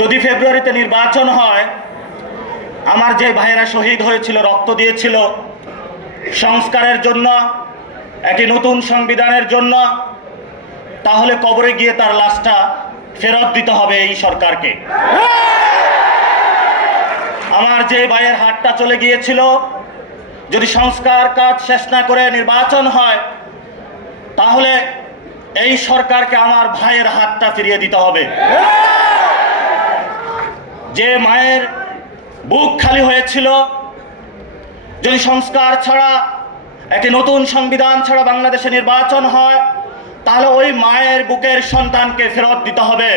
যদি ফেব্রুয়ারিতে নির্বাচন হয়, আমার যে ভাইয়েরা শহীদ হয়েছিল, রক্ত দিয়েছিল সংস্কারের জন্য, একটি নতুন সংবিধানের জন্য, তাহলে কবরে গিয়ে তার লাশটা ফেরত দিতে হবে এই সরকারকে। আমার যে ভাইয়ের হাতটা চলে গিয়েছিল, যদি সংস্কার কাজ শেষ না করে নির্বাচন হয়, তাহলে এই সরকারকে আমার ভাইয়ের হাতটা ফিরিয়ে দিতে হবে। যে মায়ের বুক খালি হয়েছিল, যদি সংস্কার ছাড়া, একটি নতুন সংবিধান ছাড়া বাংলাদেশে নির্বাচন হয়, তাহলে ওই মায়ের বুকের সন্তানকে ফেরত দিতে হবে।